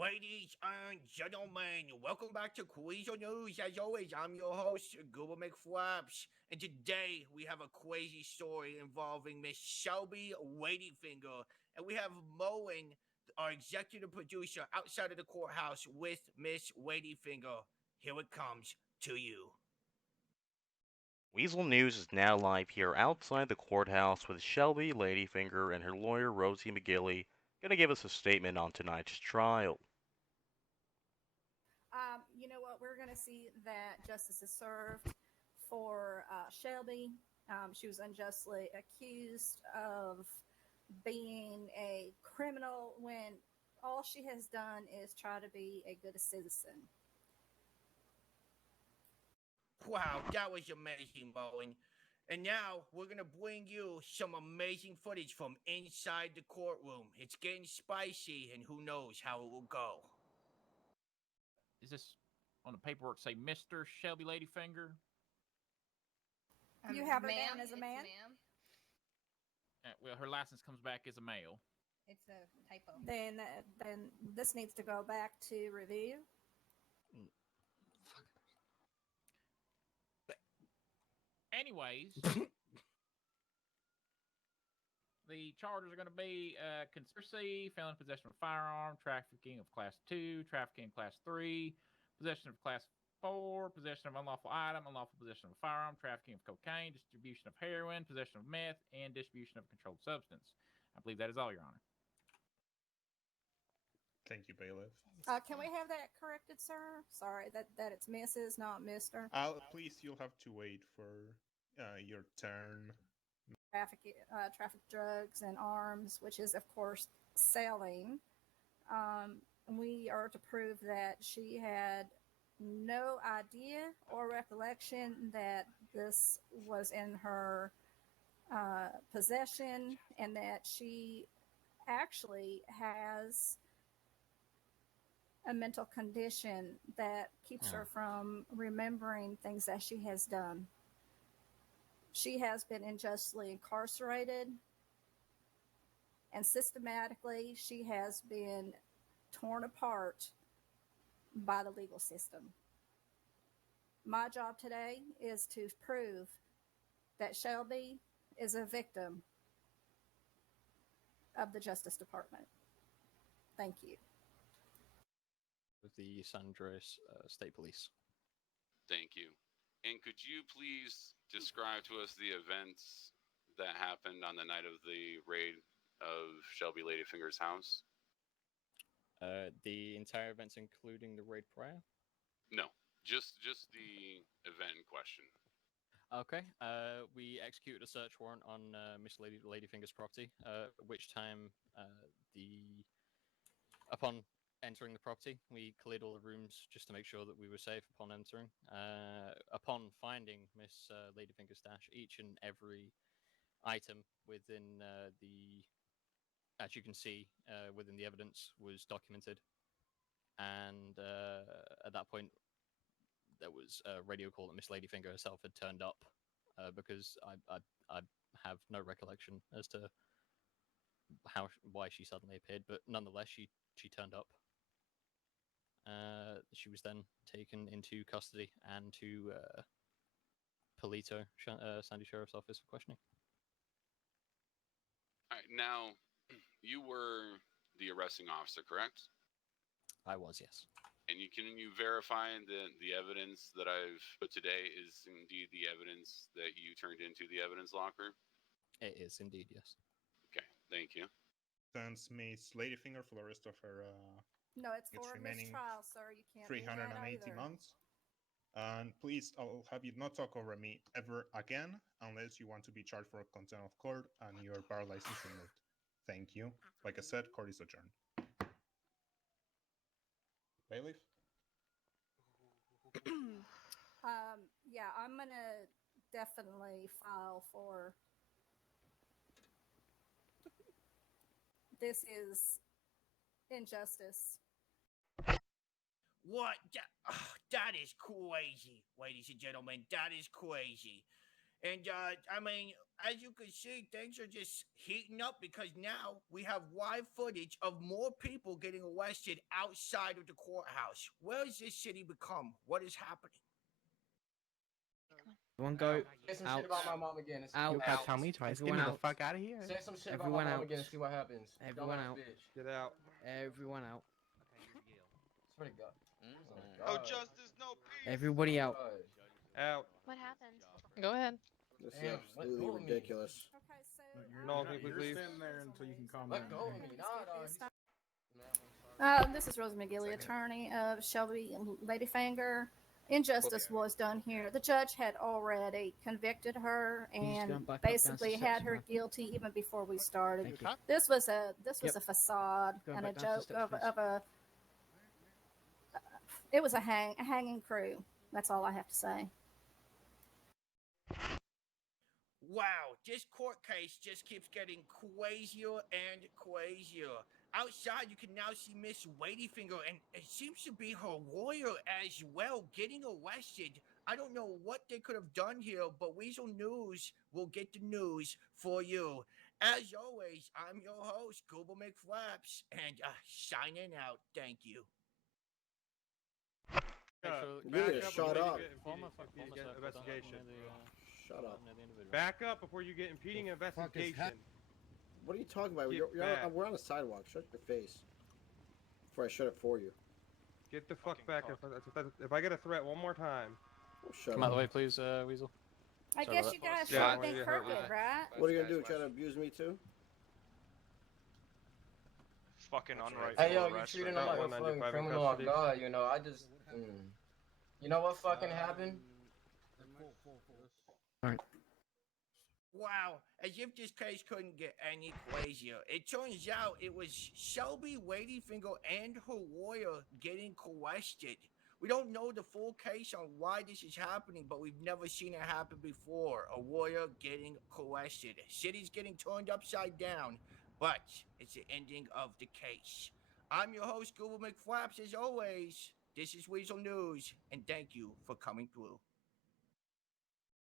Ladies and gentlemen, welcome back to Weazel News. As always, I'm your host, Goober McFlaps, and today we have a crazy story involving Miss Shelby Ladyfinger, and we have Nolan, our executive producer, outside of the courthouse with Miss Ladyfinger. Here it comes to you. Weazel News is now live here outside the courthouse with Shelby Ladyfinger and her lawyer Rosie McGilly gonna give us a statement on tonight's trial. You know what? We're going to see that justice is served for Shelby. She was unjustly accused of being a criminal when all she has done is try to be a good citizen. Wow, that was amazing, Bowen. And now we're gonna bring you some amazing footage from inside the courtroom. It's getting spicy, and who knows how it will go. Is this on the paperwork say Mr. Shelby Ladyfinger? You have her down as a man? Well, her license comes back as a male. It's a typo. Then this needs to go back to review. Anyways, the charges are going to be conspiracy, felon in possession of a firearm, trafficking of class 2, trafficking of class 3, possession of class 4, possession of unlawful item, unlawful possession of a firearm, trafficking of cocaine, distribution of heroin, possession of meth, and distribution of a controlled substance. I believe that is all, Your Honor. Thank you, bailiff. Can we have that corrected, sir? Sorry, that it's Mrs., not Mr. Please, you'll have to wait for your turn. Traffic drugs and arms, which is, of course, selling. We are to prove that she had no idea or recollection that this was in her possession and that she actually has a mental condition that keeps her from remembering things that she has done. She has been unjustly incarcerated, and systematically she has been torn apart by the legal system. My job today is to prove that Shelby is a victim of the Justice Department. Thank you. With the San Andreas State Police. Thank you. And could you please describe to us the events that happened on the night of the raid of Shelby Ladyfinger's house? The entire events, including the raid prior? No, just the event in question. Okay. We executed a search warrant on Miss Ladyfinger's property, at which time upon entering the property, we cleared all the rooms just to make sure that we were safe upon entering. Upon finding Miss Ladyfinger's stash, each and every item within as you can see, within the evidence was documented. And at that point, there was a radio call that Miss Ladyfinger herself had turned up, because I have no recollection as to why she suddenly appeared, but nonetheless, she turned up. She was then taken into custody and to Polito, Sandy Sheriff's Office, for questioning. All right, now, you were the arresting officer, correct? I was, yes. And can you verify that the evidence that I've put today is indeed the evidence that you turned into the evidence locker? It is indeed, yes. Okay, thank you. Sends Miss Ladyfinger for the rest of her No, it's for a mistrial, sir. You can't 380 months. And please, I'll have you not talk over me ever again unless you want to be charged for contempt of court and your bar license removed. Thank you. Like I said, court is adjourned. Bailiff? Yeah, I'm going to definitely file for... This is injustice. What? That is crazy, ladies and gentlemen. That is crazy. And I mean, as you can see, things are just heating up because now we have live footage of more people getting arrested outside of the courthouse. Where has this city become? What is happening? Everyone go Say some out. shit about my mom again. And see Out. what You happens. tell me twice. Get Everyone me the out. fuck out of here. Say some shit Everyone about my mom out. again and see what happens. Everyone Dumbass out. Bitch. Get out. Everyone out. Swear to God. No justice, no peace. Everybody out. Out. What happened? Go ahead. This is Damn, absolutely let go of me. ridiculous. Okay, so No, can you please leave? there until you can calm Let go of me. Nah. This is Rosie McGilly, attorney of Shelby Ladyfinger. Injustice was done here. The judge had already convicted her and basically had her guilty even before we started. This was a facade and a joke of a. It was a hanging crew. That's all I have to say. Wow, this court case just keeps getting crazier and crazier. Outside, you can now see Miss Ladyfinger, and it seems to be her lawyer as well, getting arrested. I don't know what they could have done here, but Weazel News will get the news for you. As always, I'm your host, Goober McFlaps, and signing out. Thank you. Shut up. Investigation. Shut up. Back up before you get impeding investigation. What are you talking about? Get back. We're on the sidewalk. Shut your face. Before I shut it for you. Get the fuck back. If I get a threat one more time. Oh, shut Come out up. of the way, please, Weazel. I guess you guys Yeah, should think crooked, right? What are you gonna do? Try to abuse me too? Fucking unright. Hey yo, you treating him like a fucking criminal or god, you know, I just You know what fucking happened? Alright. Wow, as if this case couldn't get any crazier. It turns out it was Shelby Ladyfinger and her lawyer getting arrested. We don't know the full case on why this is happening, but we've never seen it happen before. A lawyer getting arrested. City's getting turned upside down, but it's the ending of the case. I'm your host, Goober McFlaps, as always. This is Weazel News, and thank you for coming through.